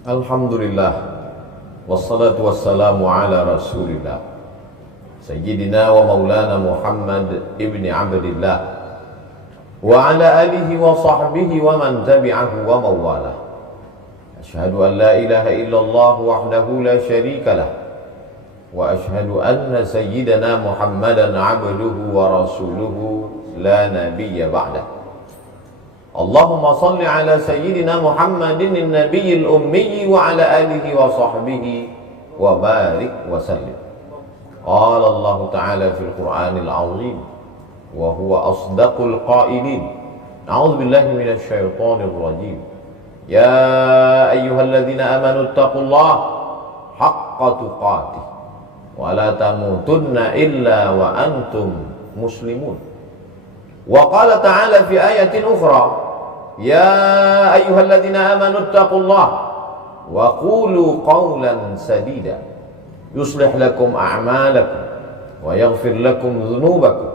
Alhamdulillah, wassalatu wassalamu ala rasulillah Sayyidina wa maulana Muhammad ibni Abdillah wa ala alihi wa sahbihi wa man tabi'ahu wa mawalah. Ashhadu an la ilaha illallah wahdahu la syarika lah, wa ashhadu anna sayyidana Muhammadan abduhu wa rasuluhu la nabiyya ba'dah. Allahumma salli ala sayyidina Muhammadin an-nabiyil ummi wa ala alihi wa sahbihi wa barik wa sallim. Qala Allah Ta'ala fil Qur'anil 'azim wa huwa asdaqul qailin. A'udzu billahi minasy syaithanir rajim. Ya ayyuhalladzina amanu taqullaha haqqa tuqatih wa la tamutunna illa wa antum muslimun. Wa qala ta'ala fi ayatin ukhra, ya ayyuhalladzina amanu taqullaha wa qulu qawlan sadida yuslih lakum a'malakum wa yaghfir lakum dhunubakum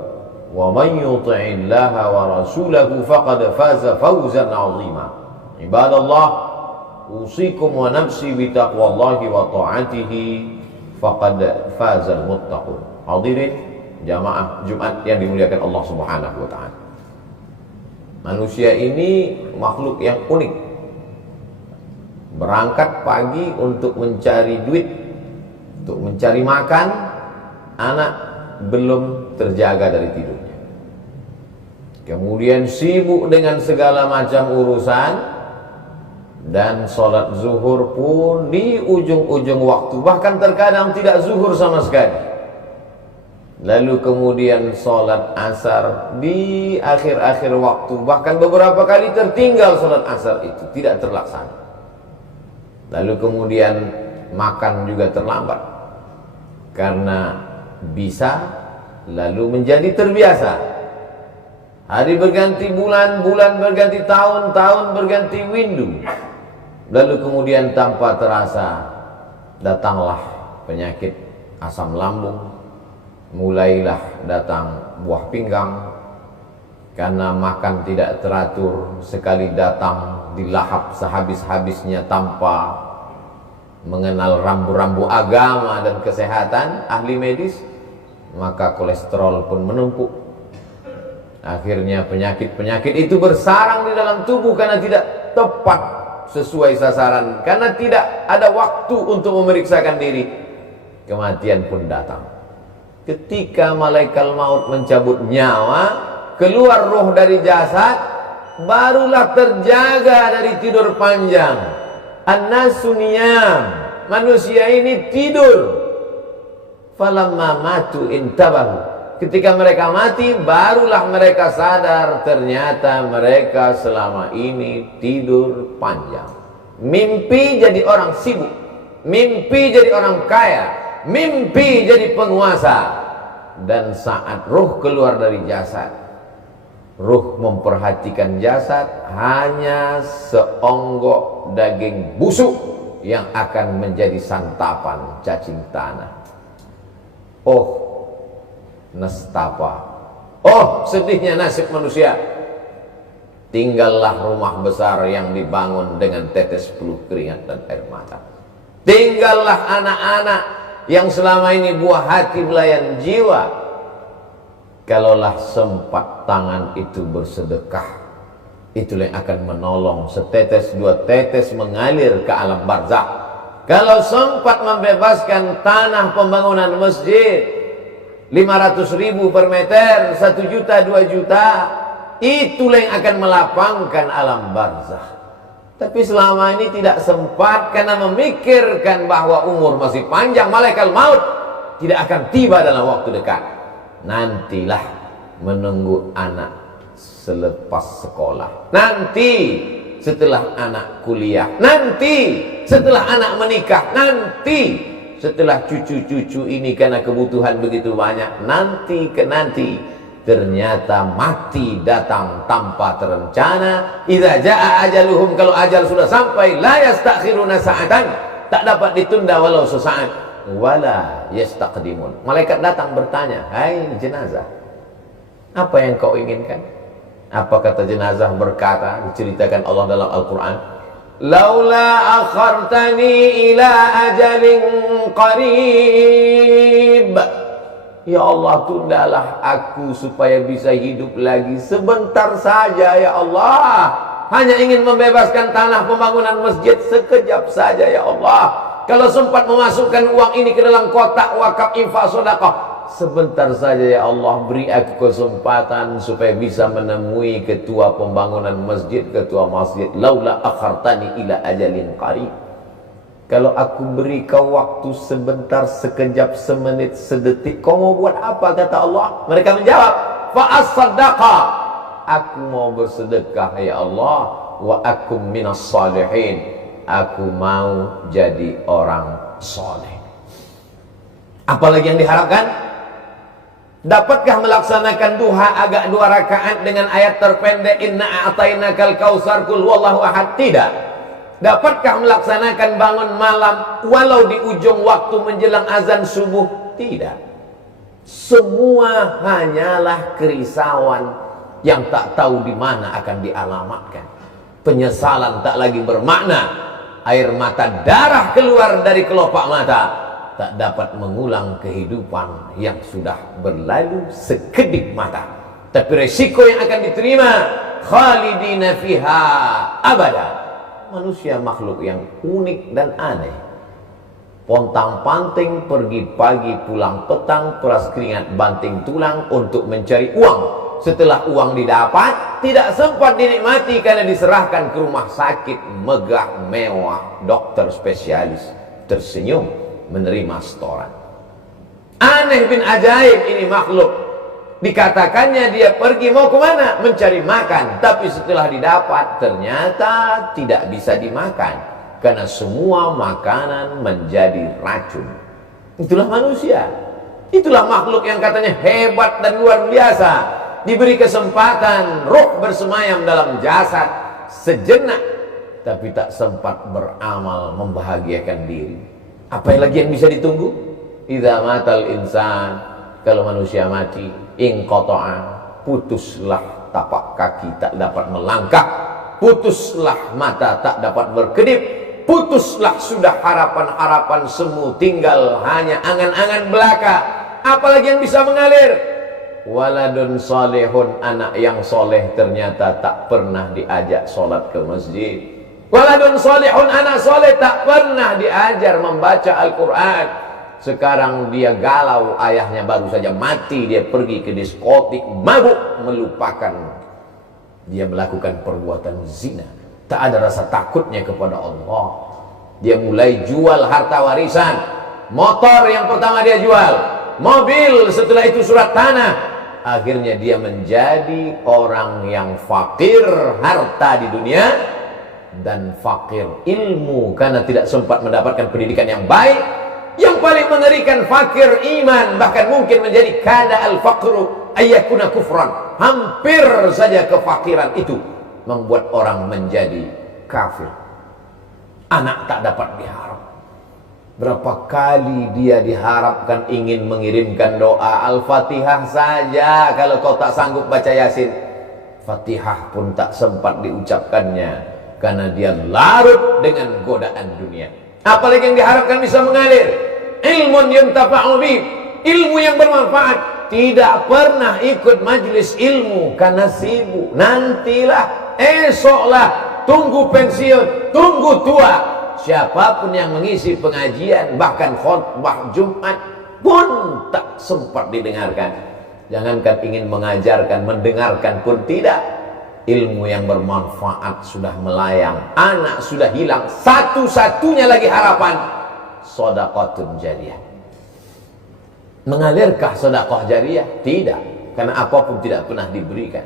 wa man yuti'illaha wa rasulahu faqad faza fawzan 'azima. Ibadallah, usikum wa nafsi bi taqwallahi wa ta'atihi faqad fazal muttaqun. Hadirin jamaah Jumat yang dimuliakan Allah Subhanahu wa taala. Manusia ini makhluk yang unik. Berangkat pagi untuk mencari duit, untuk mencari makan, anak belum terjaga dari tidurnya. Kemudian sibuk dengan segala macam urusan, dan sholat zuhur pun di ujung-ujung waktu, bahkan terkadang tidak zuhur sama sekali. Lalu kemudian sholat asar di akhir-akhir waktu, bahkan beberapa kali tertinggal sholat asar itu, tidak terlaksana. Lalu kemudian makan juga terlambat, karena bisa lalu menjadi terbiasa. Hari berganti bulan, bulan berganti tahun, tahun berganti windu. Lalu kemudian tanpa terasa datanglah penyakit asam lambung, mulailah datang buah pinggang, karena makan tidak teratur, sekali datang dilahap sehabis-habisnya tanpa mengenal rambu-rambu agama dan kesehatan ahli medis, maka kolesterol pun menumpuk. Akhirnya penyakit-penyakit itu bersarang di dalam tubuh karena tidak tepat sesuai sasaran, karena tidak ada waktu untuk memeriksakan diri. Kematian pun datang. Ketika malaikat maut mencabut nyawa, keluar roh dari jasad, barulah terjaga dari tidur panjang. An-nasu niyam, manusia ini tidur. Falamma matu intabahu, ketika mereka mati, barulah mereka sadar ternyata mereka selama ini tidur panjang. Mimpi jadi orang sibuk, mimpi jadi orang kaya, mimpi jadi penguasa. Dan saat ruh keluar dari jasad, ruh memperhatikan jasad hanya seonggok daging busuk yang akan menjadi santapan cacing tanah. Oh nestapa, oh sedihnya nasib manusia. Tinggallah rumah besar yang dibangun dengan tetes peluh keringat dan air mata. Tinggallah anak-anak yang selama ini buah hati belayan jiwa. Kalaulah sempat tangan itu bersedekah, itulah yang akan menolong setetes dua tetes mengalir ke alam barzakh. Kalau sempat membebaskan tanah pembangunan masjid 500.000 per meter, 1 juta, 2 juta, itulah yang akan melapangkan alam barzakh. Tapi selama ini tidak sempat karena memikirkan bahwa umur masih panjang, malaikat maut tidak akan tiba dalam waktu dekat. Nantilah menunggu anak selepas sekolah, nanti setelah anak kuliah, nanti setelah anak menikah, nanti setelah cucu-cucu ini karena kebutuhan begitu banyak, nanti ke nanti. Ternyata mati datang tanpa terencana. Idza jaa ajaluhum, kalau ajal sudah sampai, la yastakhiruna sa'atan, tak dapat ditunda walau sesaat, wala yastaqdimun. Malaikat datang bertanya, hai jenazah, apa yang kau inginkan? Apa kata jenazah berkata, diceritakan Allah dalam Al-Quran, laula akhartani ila ajalin qarib. Ya Allah, tundalah aku supaya bisa hidup lagi sebentar saja ya Allah. Hanya ingin membebaskan tanah pembangunan masjid sekejap saja ya Allah. Kalau sempat memasukkan uang ini ke dalam kotak wakaf infak sedekah, sebentar saja ya Allah, beri aku kesempatan supaya bisa menemui ketua pembangunan masjid, ketua masjid. Laula akhartani ila ajalin qarib. Kalau aku beri kau waktu sebentar, sekejap, semenit, sedetik, kau mau buat apa? Kata Allah. Mereka menjawab, fa as-sadaqah, aku mau bersedekah ya Allah, wa akum minas salihin, aku mau jadi orang soleh. Apalagi yang diharapkan? Dapatkah melaksanakan duha agak 2 rakaat dengan ayat terpendek inna a'tainakal kautsar qul huwallahu ahad? Tidak. Dapatkah melaksanakan bangun malam walau di ujung waktu menjelang azan subuh? Tidak. Semua hanyalah kerisauan yang tak tahu di mana akan dialamatkan. Penyesalan tak lagi bermakna. Air mata darah keluar dari kelopak mata tak dapat mengulang kehidupan yang sudah berlalu sekedip mata. Tapi resiko yang akan diterima, khalidina fiha abada. Manusia makhluk yang unik dan aneh. Pontang-panting, pergi pagi pulang petang, peras keringat banting tulang untuk mencari uang. Setelah uang didapat, tidak sempat dinikmati karena diserahkan ke rumah sakit megah mewah, dokter spesialis tersenyum menerima setoran. Aneh bin ajaib ini makhluk. Dikatakannya dia pergi mau kemana? Mencari makan. Tapi setelah didapat ternyata tidak bisa dimakan, karena semua makanan menjadi racun. Itulah manusia. Itulah makhluk yang katanya hebat dan luar biasa. Diberi kesempatan ruh bersemayam dalam jasad sejenak, tapi tak sempat beramal membahagiakan diri. Apa lagi yang bisa ditunggu? Idza matal insan, kalau manusia mati, inqata'a, putuslah tapak kaki tak dapat melangkah, putuslah mata tak dapat berkedip, putuslah sudah harapan-harapan semu, tinggal hanya angan-angan belaka. Apalagi yang bisa mengalir? Waladun salihun, anak yang soleh ternyata tak pernah diajak sholat ke masjid. Waladun salihun, anak soleh tak pernah diajar membaca Al-Quran. Sekarang dia galau, ayahnya baru saja mati, dia pergi ke diskotik, mabuk, melupakan dia melakukan perbuatan zina. Tak ada rasa takutnya kepada Allah. Dia mulai jual harta warisan. Motor yang pertama dia jual, mobil, setelah itu surat tanah. Akhirnya dia menjadi orang yang fakir harta di dunia dan fakir ilmu karena tidak sempat mendapatkan pendidikan yang baik. Yang paling mengerikan fakir iman, bahkan mungkin menjadi kada al-faqru ayyakuna kufran. Hampir saja kefakiran itu membuat orang menjadi kafir. Anak tak dapat diharap. Berapa kali dia diharapkan ingin mengirimkan doa Al-Fatihah saja, kalau kau tak sanggup baca Yasin. Fatihah pun tak sempat diucapkannya karena dia larut dengan godaan dunia. Apalagi yang diharapkan bisa mengalir? Ilmun yuntafa'u bih, ilmu yang bermanfaat. Tidak pernah ikut majlis ilmu karena sibuk. Nantilah, esoklah, tunggu pensiun, tunggu tua. Siapapun yang mengisi pengajian, bahkan khutbah Jumat pun tak sempat didengarkan. Jangankan ingin mengajarkan, mendengarkan pun tidak. Ilmu yang bermanfaat sudah melayang, anak sudah hilang, satu-satunya lagi harapan sedekahun jariyah. Mengalirkah sedekah jariyah? Tidak, karena apapun tidak pernah diberikan.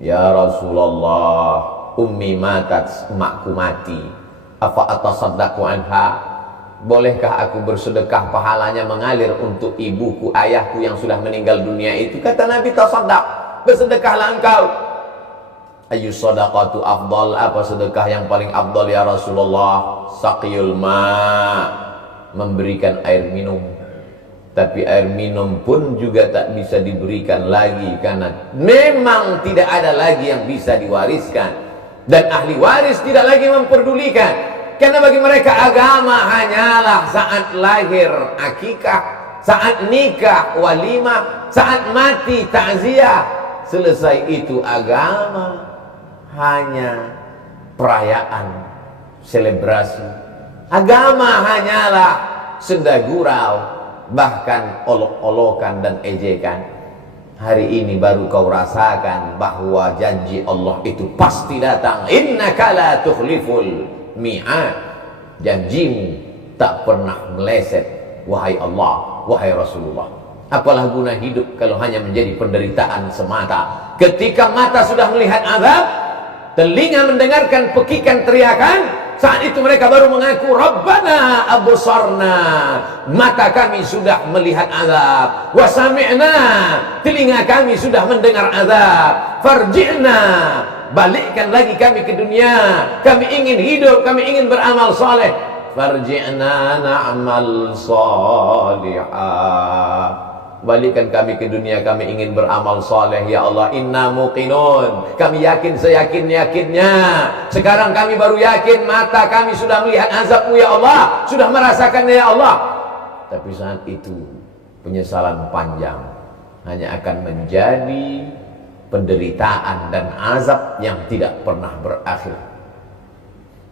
Ya Rasulullah, ummi matat, emakku mati, afa atasaddaqu anha, bolehkah aku bersedekah pahalanya mengalir untuk ibuku, ayahku yang sudah meninggal dunia itu? Kata Nabi, tasaddaq, bersedekahlah engkau. Ayu sadaqatu afdal, apa sedekah yang paling afdal ya Rasulullah? Saqiyul ma, memberikan air minum. Tapi air minum pun juga tak bisa diberikan lagi karena memang tidak ada lagi yang bisa diwariskan. Dan ahli waris tidak lagi memperdulikan, karena bagi mereka agama hanyalah saat lahir akikah, saat nikah walimah, saat mati takziah. Selesai itu agama hanya perayaan, selebrasi. Agama hanyalah senda gurau, bahkan olok-olokan dan ejekan. Hari ini baru kau rasakan bahwa janji Allah itu pasti datang. Innaka la tukhliful mi'ad. Janjimu tak pernah meleset, wahai Allah, wahai Rasulullah. Apalah guna hidup kalau hanya menjadi penderitaan semata. Ketika mata sudah melihat azab, telinga mendengarkan pekikan teriakan, saat itu mereka baru mengaku Rabbana absarna, mata kami sudah melihat azab, wa sami'na, telinga kami sudah mendengar azab, farji'na, balikkan lagi kami ke dunia, kami ingin hidup, kami ingin beramal soleh, farji'na na'mal salihah, balikkan kami ke dunia, kami ingin beramal soleh ya Allah. Inna muqinun, kami yakin seyakin-yakinnya. Sekarang kami baru yakin, mata kami sudah melihat azabmu ya Allah, sudah merasakannya ya Allah. Tapi saat itu penyesalan panjang hanya akan menjadi penderitaan dan azab yang tidak pernah berakhir.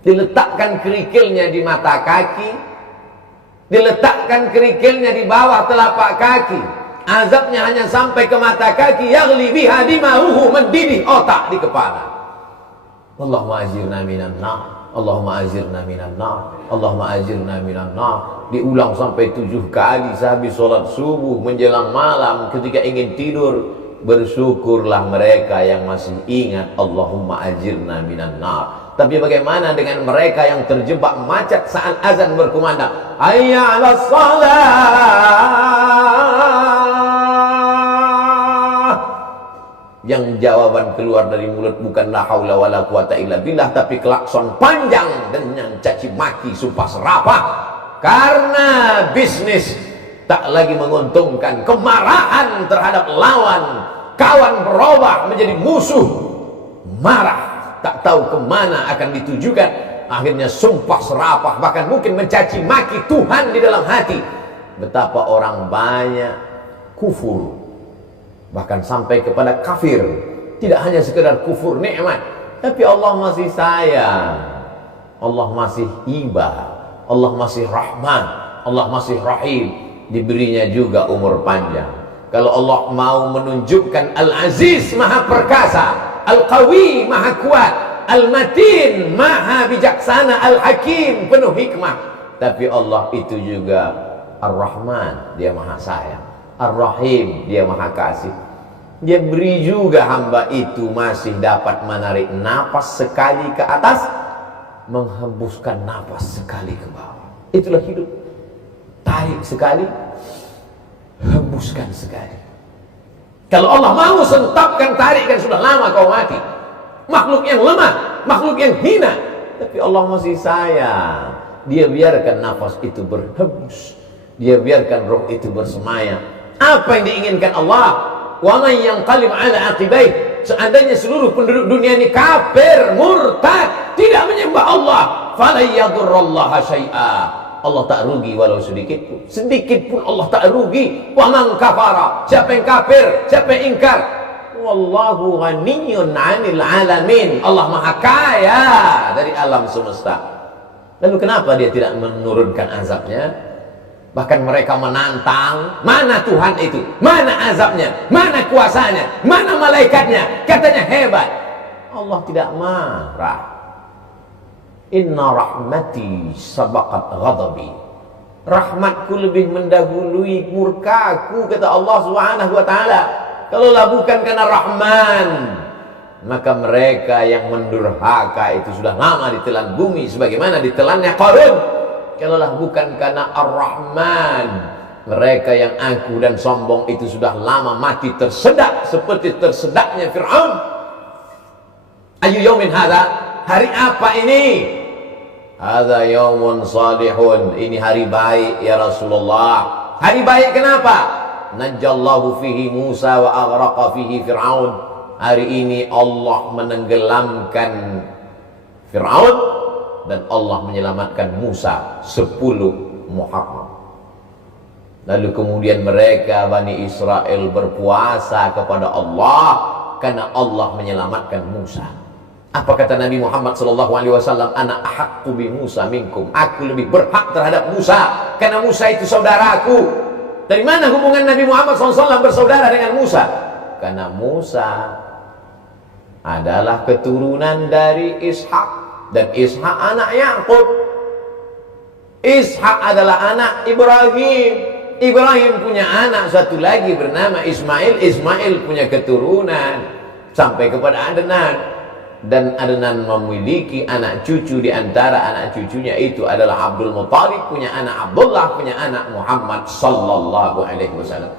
Diletakkan kerikilnya di mata kaki, diletakkan kerikilnya di bawah telapak kaki, azabnya hanya sampai ke mata kaki, yaghli biha dima'uhu, mendidih otak di kepala. Allahumma ajirna minan nar, Allahumma ajirna minan nar, Allahumma ajirna minan nar. Diulang sampai 7 kali sehabis sholat subuh menjelang malam. Ketika ingin tidur, bersyukurlah mereka yang masih ingat Allahumma ajirna minan nar. Tapi bagaimana dengan mereka yang terjebak macet saat azan berkumandang? Hayya 'alas shalah. Yang jawaban keluar dari mulut bukan la haula wala quwata illa billah, tapi klakson panjang dengan caci maki, sumpah serapah. Karena bisnis tak lagi menguntungkan, kemarahan terhadap lawan, kawan berubah menjadi musuh, marah, tak tahu kemana akan ditujukan. Akhirnya sumpah serapah, bahkan mungkin mencaci maki Tuhan di dalam hati. Betapa orang banyak kufur, bahkan sampai kepada kafir. Tidak hanya sekedar kufur nikmat, tapi Allah masih sayang, Allah masih ibah, Allah masih rahman, Allah masih rahim. Diberinya juga umur panjang. Kalau Allah mau menunjukkan Al-Aziz maha perkasa, Al-Qawi maha kuat, Al-Matin maha bijaksana, Al-Hakim penuh hikmah. Tapi Allah itu juga Ar-Rahman, dia maha sayang, Ar-Rahim, dia maha kasih. Dia beri juga hamba itu masih dapat menarik napas sekali ke atas, menghembuskan napas sekali ke bawah. Itulah hidup. Tarik sekali, hembuskan sekali. Kalau Allah mau sentapkan, tarikkan, sudah lama kau mati. Makhluk yang lemah, makhluk yang hina, tapi Allah masih sayang. Dia biarkan nafas itu berhembus, dia biarkan roh itu bersemayam. Apa yang diinginkan Allah? Wa man yanqalib ala aqibaih, seandainya seluruh penduduk dunia ini kafir, murtad, tidak menyembah Allah, fala yadurrallaha syai'a, Allah tak rugi walau sedikit pun. Sedikit pun Allah tak rugi. Wa man kafara, siapa yang kafir, siapa yang ingkar, wallahu ghaniyyun 'anil 'alamin, Allah maha kaya dari alam semesta. Lalu kenapa dia tidak menurunkan azabnya? Bahkan mereka menantang, mana Tuhan itu, mana azabnya, mana kuasanya, mana malaikatnya, katanya hebat. Allah tidak marah. Inna rahmati sabaqat ghadabi, rahmatku lebih mendahului murkaku, kata Allah Subhanahu wa taala. Kalaulah bukan karena Rahman, maka mereka yang mendurhaka itu sudah lama ditelan bumi sebagaimana ditelannya Qarun. Kalaulah bukan karena Ar-Rahman, mereka yang angkuh dan sombong itu sudah lama mati tersedak seperti tersedaknya Fir'aun. Ayu yaumin hadza, hari apa ini? Hadza yaumun salihun, ini hari baik ya Rasulullah. Hari baik kenapa? Najjallahu fihi Musa wa aghraqa fihi Fir'aun. Hari ini Allah menenggelamkan Fir'aun, dan Allah menyelamatkan Musa 10 Muharram. Lalu kemudian mereka Bani Israel berpuasa kepada Allah karena Allah menyelamatkan Musa. Apa kata Nabi Muhammad SAW? Ana ahaqqu bi Musa minkum. Aku lebih berhak terhadap Musa karena Musa itu saudaraku. Dari mana hubungan Nabi Muhammad SAW bersaudara dengan Musa? Karena Musa adalah keturunan dari Ishak, dan Ishak anak Yakub. Ishak adalah anak Ibrahim. Ibrahim punya anak satu lagi bernama Ismail. Ismail punya keturunan sampai kepada Adnan. Dan Adnan memiliki anak cucu, di antara anak cucunya itu adalah Abdul Muttalib, punya anak Abdullah, punya anak Muhammad sallallahu alaihi wasallam.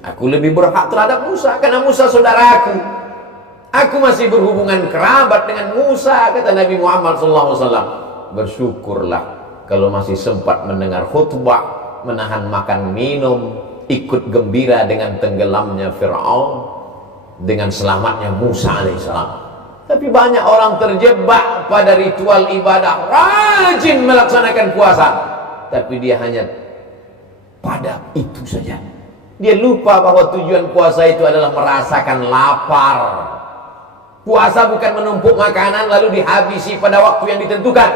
Aku lebih berhak terhadap Musa karena Musa saudaraku. Aku masih berhubungan kerabat dengan Musa, kata Nabi Muhammad sallallahu alaihi wasallam. Bersyukurlah kalau masih sempat mendengar khutbah, menahan makan minum, ikut gembira dengan tenggelamnya Fir'aun, dengan selamatnya Musa alaihissalam. Tapi banyak orang terjebak pada ritual ibadah, rajin melaksanakan puasa, tapi dia hanya pada itu saja. Dia lupa bahwa tujuan puasa itu adalah merasakan lapar. Puasa bukan menumpuk makanan lalu dihabisi pada waktu yang ditentukan.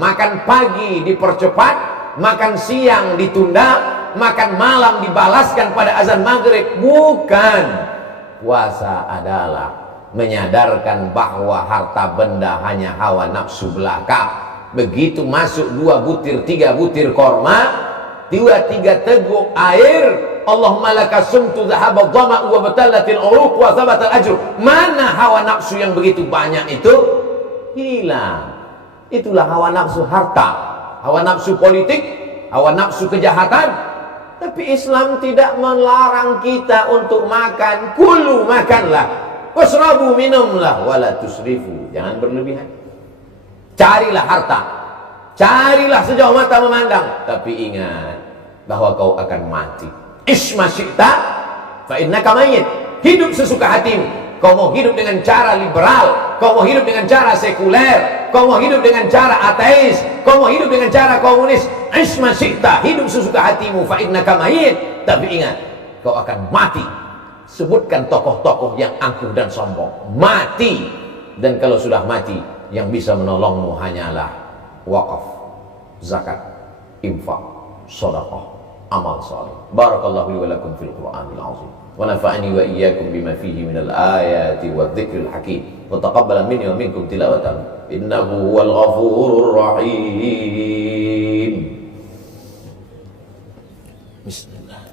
Makan pagi dipercepat, makan siang ditunda, makan malam dibalaskan pada azan maghrib. Bukan. Puasa adalah menyadarkan bahwa harta benda hanya hawa nafsu belaka. Begitu masuk 2 butir 3 butir korma, 2-3 teguk air, Allahumma laka sumtu dhahaba dhama'u wa batalatil uruq wa thabatal ajr. Mana hawa nafsu yang begitu banyak itu? Hilang. Itulah hawa nafsu harta, hawa nafsu politik, hawa nafsu kejahatan. Tapi Islam tidak melarang kita untuk makan. Kulu, makanlah. Wasrabu, minumlah, wala tusrifu, jangan berlebihan. Carilah harta, carilah sejauh mata memandang, tapi ingat bahwa kau akan mati. Isma syi'ta fa innaka mayyit. Hidup sesuka hatimu. Kau mau hidup dengan cara liberal, kau mau hidup dengan cara sekuler, kau mau hidup dengan cara ateis, kau mau hidup dengan cara komunis. Isma syi'ta, hidup sesuka hatimu, fa innaka mayyit. Tapi ingat, kau akan mati. Sebutkan tokoh-tokoh yang angkuh dan sombong, mati. Dan kalau sudah mati, yang bisa menolongmu hanyalah wakaf, zakat, infak, sedekah, amal saleh. Barakallahu li wa lakum fil Qur'anil azim, wa nafa'ani wa iyyakum bima fihi minal ayati wadh-dhikril hakim, wa taqabbala minni wa minkum tilawatan, innahu huwal ghafurur rahim. Bismillah.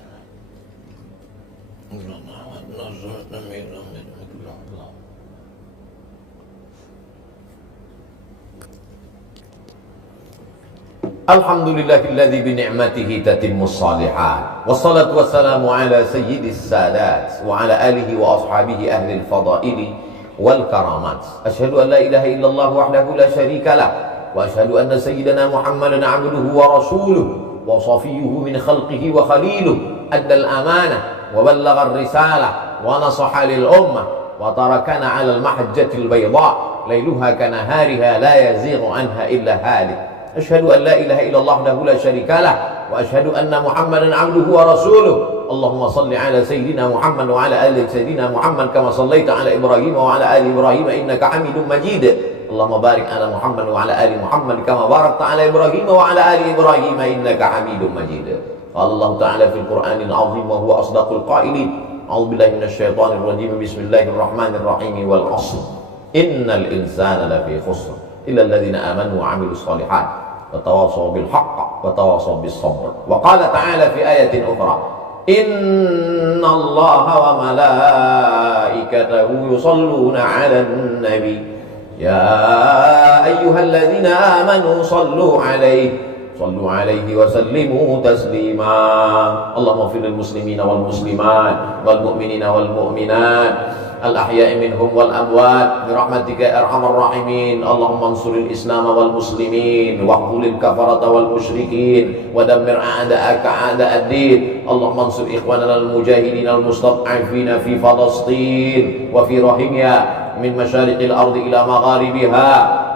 Alhamdulillahilladzi bi ni'matihi tatimmus shalihat. Wassalatu wassalamu ala sayyidis sadat wa ala alihi wa ashabihi ahli al-fadaili wal karamat. Asyhadu an la ilaha illallah wahdahu la syarika lah, wa asyhadu anna sayyidana Muhammadan 'abduhu wa rasuluhu wa safiyyuhu min khalqihi wa khaliluhu. Addal amanah wa ballagha ar-risalah wa nasaha lil ummah wa tarakana 'ala al-mahajjatil bayda lailuha kanahariha la yazighu anha illa halik. Asyhadu an la ilaha illallah wahdahu la syarika lah, wa asyhadu anna Muhammadan 'abduhu wa rasuluh. Allahumma shalli ala sayyidina Muhammad wa ala ali sayyidina Muhammad kama shallaita ala Ibrahim wa ala ali Ibrahim innaka Hamidum Majid. Allahumma barik ala Muhammad wa ala ali Muhammad kama barakta ala Ibrahim wa ala ali Ibrahim innaka Hamidum Majid. Allah Ta'ala fil Qur'anil azim wa huwa asdaqul qailin. A'udzu billahi minasy syaithanir rajim. Bismillahirrahmanirrahim. Wal 'ashr. Innal insana lafi khusr illa alladziina amanu wa 'amilus shalihat. وتواصوا بالحق وتواصوا بالصبر. وقال تعالى في آية أخرى إن الله وملائكته يصلون على النبي يا أيها الذين آمنوا صلوا عليه وسلموا تسليما. اللهم اغفر للمسلمين والمسلمات والمؤمنين والمؤمنات الأحياء منهم والأموات برحمتك يا أرحم الراحمين. اللهم انصر الإسلام والمسلمين واخذل الكفرة والمشركين ودمر أعداءك أعداء الدين. اللهم انصر إخواننا المجاهدين المستضعفين في فلسطين وفي روهينيا من مشارق الأرض إلى مغاربها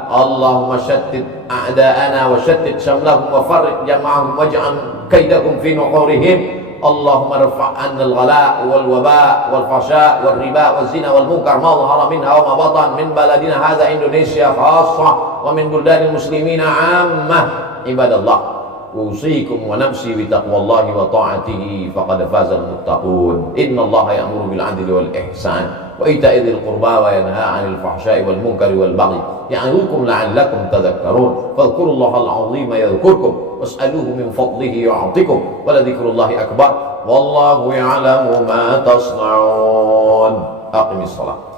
Allahumma syattid a'da'ana wa syattid syamlahum wa farriq jama'ahum waj'al kaidahum fi nuhurihim. Allahumma rfa' 'anna al-ghala' wal waba' wal fahsya' wal riba wal zina wal munkar ma dhahara minha wa ma batan min baladina hadza Indonesia khassah wa min buldanil muslimina 'ammah. Ibadallah, usikum wa nafsi bi taqwallahi wa ta'atihi faqad fazal muttaqun. Innallaha ya'muru bil 'adli wal ihsan wa ita'i dzil qurba wa yanha 'anil fahsya'i wal munkari wal baghi ya'idukum la'allakum tadhakkarun. Fadhkurullahal 'azima yadhkurkum was'aluhu min fadlihi yu'tikum wa la dzikrullahi akbar wallahu ya'lamu ma tasna'un. Aqimis shalah.